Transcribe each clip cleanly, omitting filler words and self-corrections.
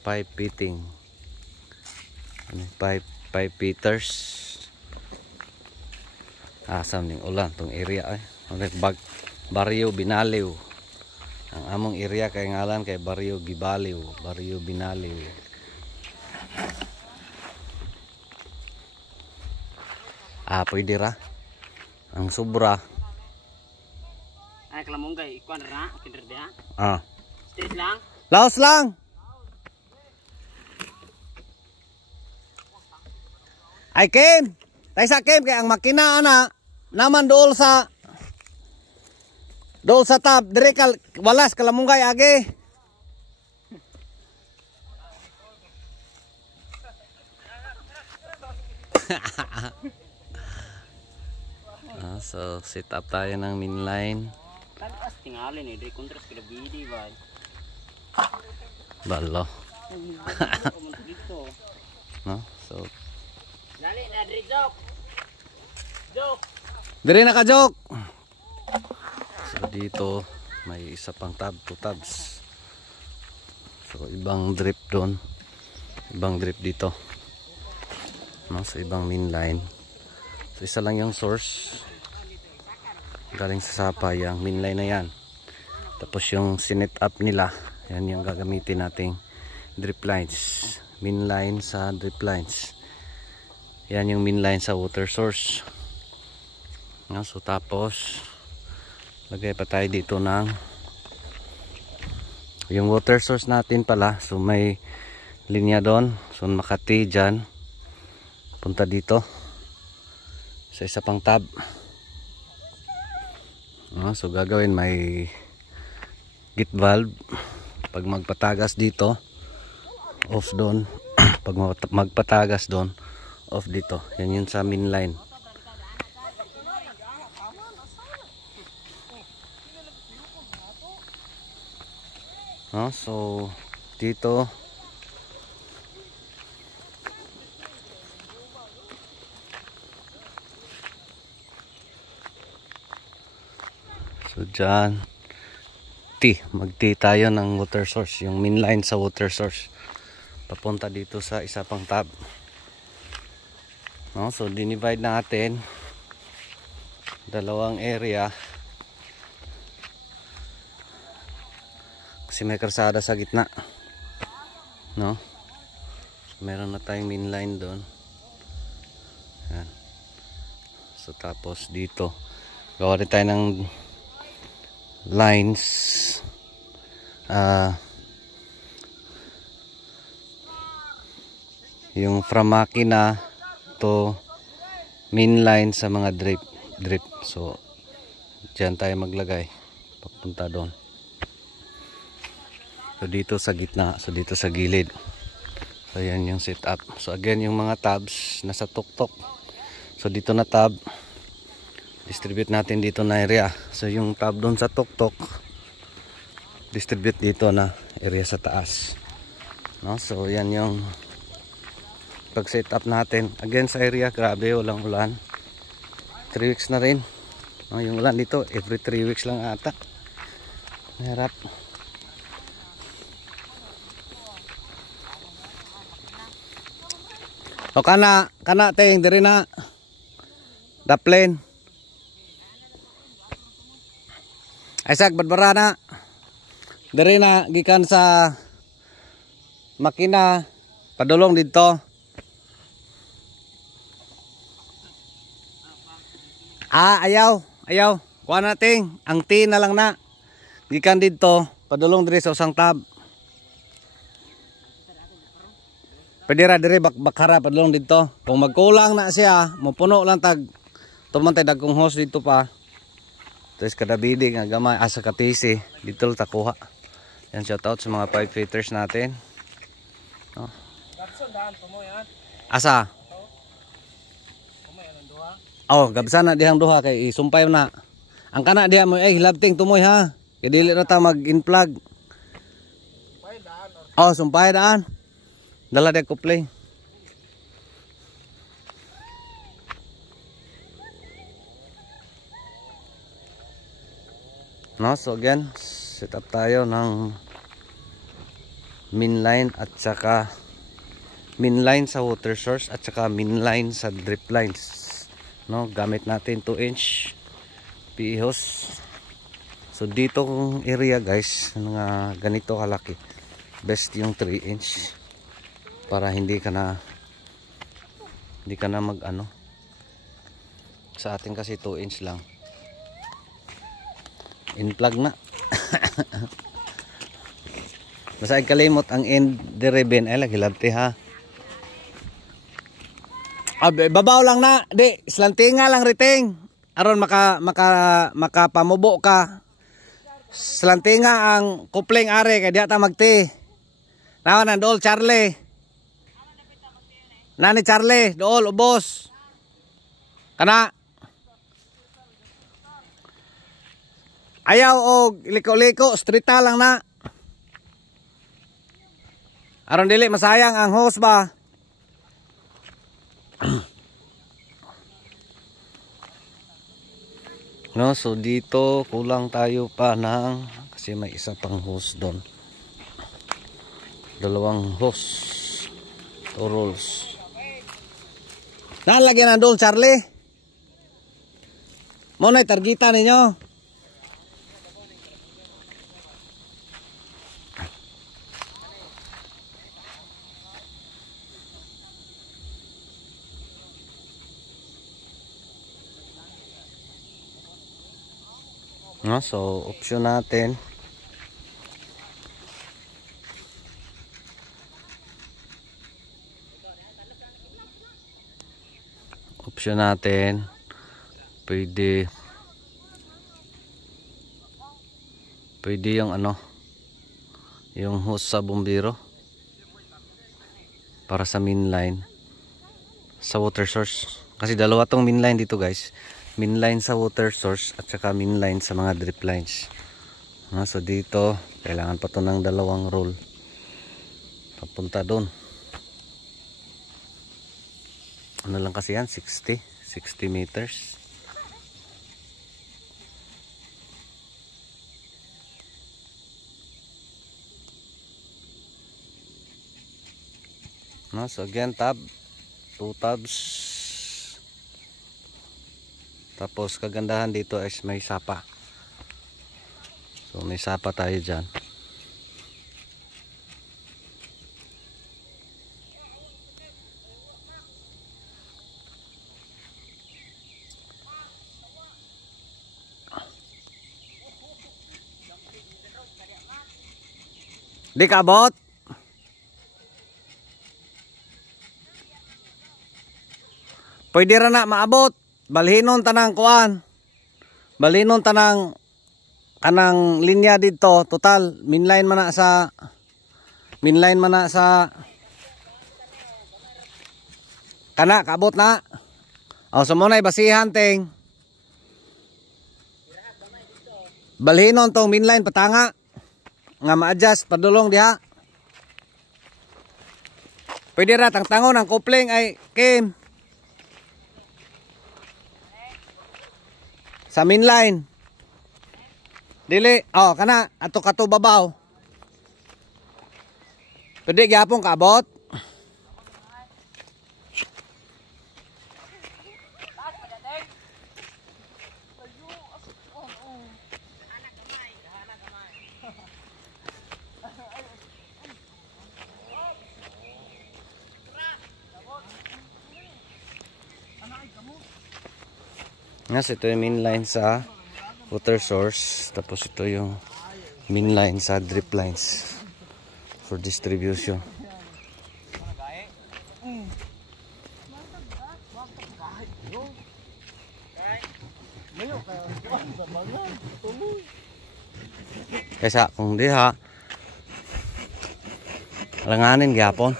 Pipe fitting. Pipe fitters. Asam ning ulan tong area ay. Barrio Binaliw. Ang among area kay ngalan kay Barrio Gibaliw, Barrio Binaliw. Pwede ra. Ang sobra. Ay kalamunggay, ikuan ra, kinder dia. Straight lang. Laos lang. Ay Kim, tay sa Kim kay ang makina ana naman dool sa tab dire walas kalamunggay agi. So set up tayo ng main line. Tagas tingalin eh, dari kontras kada bidi bay. Balo. No, so dali na diri jok. Jok. dire na ka jok. So dito may isa pang tab, 2 tabs. So ibang drip doon. Ibang drip dito. No, so ibang main line. So isa lang yung source. Galing sa sapa yung main line na yan. Tapos yung sinet up nila, yan yung gagamitin nating drip lines. Main line sa drip lines. Yan yung main line sa water source. No, so tapos lagay pa tayo dito ng yung water source natin pala. So may linya doon. So Makati dyan. Punta dito. Sa isa pang tab. So gagawin may gate valve. Pag magpatagas dito, off doon. Pag magpatagas doon, off dito. Yan yun sa main line. So dito so dyan magti tayo ng water source, yung main line sa water source papunta dito sa isa pang tab. So dinivide natin dalawang area kasi may karsada sa gitna, no? So, meron na tayong main line doon. Yan. So tapos dito gawa rin tayo ng lines yung from makina to main line sa mga drip. So dyan tayo maglagay papunta doon. So dito sa gitna, so dito sa gilid. So yan yung setup. So again yung mga tabs nasa tuktok. So dito na tab, distribute natin dito na area. So yung tab doon sa tuktok, distribute dito na area sa taas. No? So yan yung pag setup natin. Again sa area, grabe walang ulan. 3 weeks na rin. No? Yung ulan dito, every 3 weeks lang ata. Mahirap. O kana ting diri na daplin. Isaac badbara na. Diri na gikan sa makina padulong dito. Ayaw. Kuha na ting, ang T na lang na. Gikan dito padulong diri sa usang tab. Pwede ra diri bakara padulong dito. Kung magkulang na siya, mapuno lang tag tumantay dagkong hose dito pa. Tapos kada bidi nga gamay asa katisi dito lang takuha. Yan, shout out sa mga pipe fitters natin. No. Asa? Gabsan na dihang duha kay isumpay na. Ang kana diha mo hilabting tumoy ha. Kay dili ra ta mag-in-plug. Sumpay daan. Dala de kuplay. No, so again, set up tayo ng main line at saka main line sa water source at saka main line sa drip lines. No, gamit natin 2-inch PE hose. So dito kung area guys, nga ganito kalaki, best yung 3-inch para hindi ka na mag ano. Sa atin kasi 2-inch lang. In-plug na. Basta kalimot ang end direben ay lagi labti ha. Babaw lang na, di slantinga lang riting. Aron makapamubo ka. Slantinga ang kupling are kay diha ta magti. Naon ang dool Charlie. Nani Charlie, dool ubos. Kana. Ayaw og liko-liko, strita lang na. Aron dili masayang ang hose ba. No, so dito kulang tayo pa ng kasi may isa pang hose doon. Dalawang hose. 2 rolls. Nalagyan na doon Charlie. Muna targeta ninyo. No, so option natin pwede yung ano, yung hose sa bumbiro para sa main line sa water source, kasi dalawa tong main line dito guys. Main line sa water source at saka main line sa mga drip lines. So dito kailangan pa to ng 2 roll papunta doon. Ano lang kasi yan, 60 meters. No, so again 2 tabs. Tapos kagandahan dito is may sapa. So may sapa tayo dyan. Di kabot. Pwede ra na maabot. Balhinon tanang kuan. Balhinon tanang kanang linya dito, total mainline man na sa kana kabot na. O so muna basihan ting. Balhinon tong mainline patanga nga ma-adjust padulong diha. Pwede ra tangtangon ang coupling ay Kim. Sa main line. Dili, oh kana ato kato babaw. Pwede gyapon kaabot. Yes, ito yung main line sa water source. Tapos ito yung main line sa drip lines for distribution. Kaysa kung di ha, alanganin gyapon.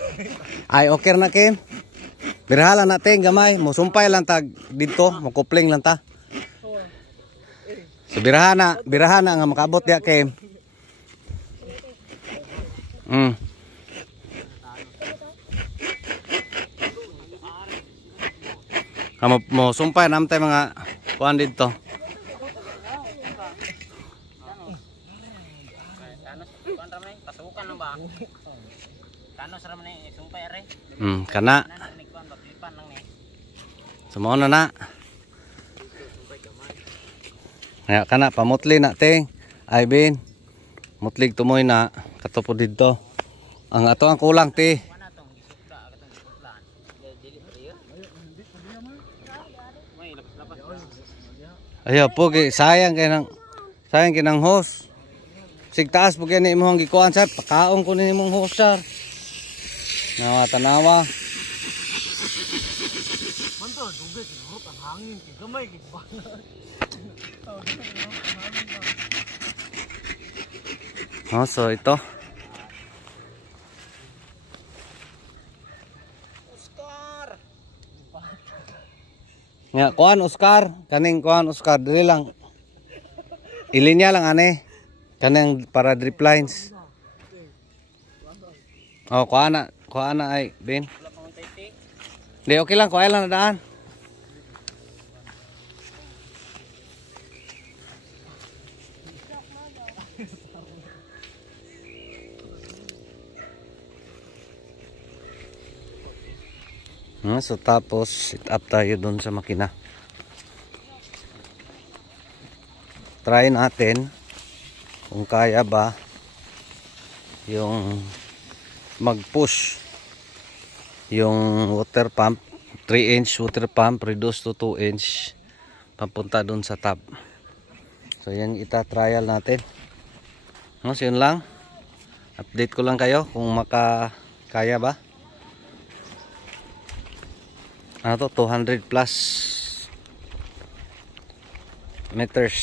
Ay okay na Kim. Birahala natin gamay, mo sumpay lang tag dito, mo kupling lang ta. So birahana nga makabot diha kay. Mo sumpay namtay mga kuan dito. Ikuan lang ba? Kano sa raman ni sumpay are? Kana. Nan ni kuan ba pipan lang ni. Sumo na. Kaya kana pamutli na ting. Ay bin. Mutlig tumoy na katupo dito. Ang ato ang kulang ti. Kuan atong gisukda katong gisuklaan. Dili pa riyo. May lapas-lapas. Ayo pogi sayang kinang host. Sigtaas po kaya ni imong gikuan sir. Pakaon ko ni imong host sir. Nawa tanawa. Manto dugay sinurot ang hangin kay gamay gid ba. Oh, so ito. Oscar. Nga kuan Oscar, kaning kuan Oscar dili lang. Ilinya lang ane. Kanang para drip lines. Oh, kuan na ay bin. Wala pa untay ti. Di okay lang, kuha lang na daan. So tapos sit up tayo doon sa makina. Try natin kung kaya ba yung mag-push yung water pump, 3-inch water pump reduced to 2-inch papunta doon sa tub. So yan ita-trial natin. So yun lang. Update ko lang kayo kung makakaya ba. Ano to, 200 plus meters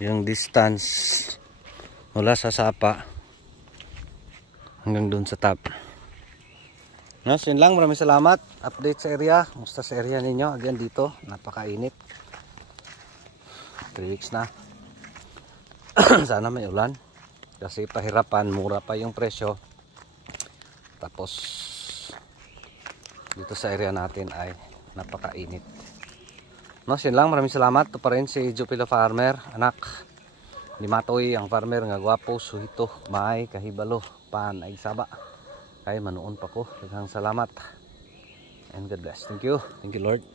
yung distance mula sa sapa hanggang doon sa tub. No, so yun lang, maraming salamat. Update sa area, musta sa area ninyo. Again dito, napakainit. 3 weeks na. Sana may ulan kasi pahirapan, mura pa yung presyo. Tapos dito sa area natin ay napakainit. No, so yun lang, maraming salamat. Ito pa rin si Jupilo Farmer, anak ni Matoy, ang farmer nga gwapo, suhito, maay, kahibalo, pan, ay saba. Kaya manuon pa ko. Daghang salamat. And God bless. Thank you. Thank you Lord.